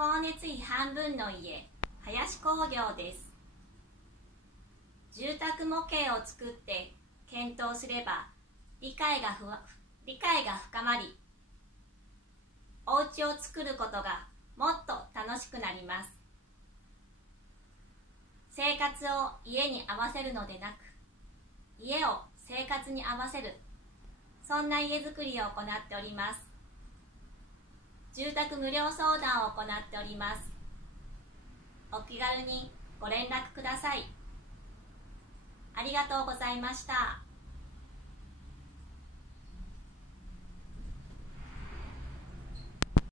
光熱費半分の家、林工業です。住宅模型を作って検討すれば理解が深まり、お家を作ることがもっと楽しくなります。生活を家に合わせるのでなく、家を生活に合わせる、そんな家づくりを行っております。住宅無料相談を行っております。お気軽にご連絡ください。ありがとうございました。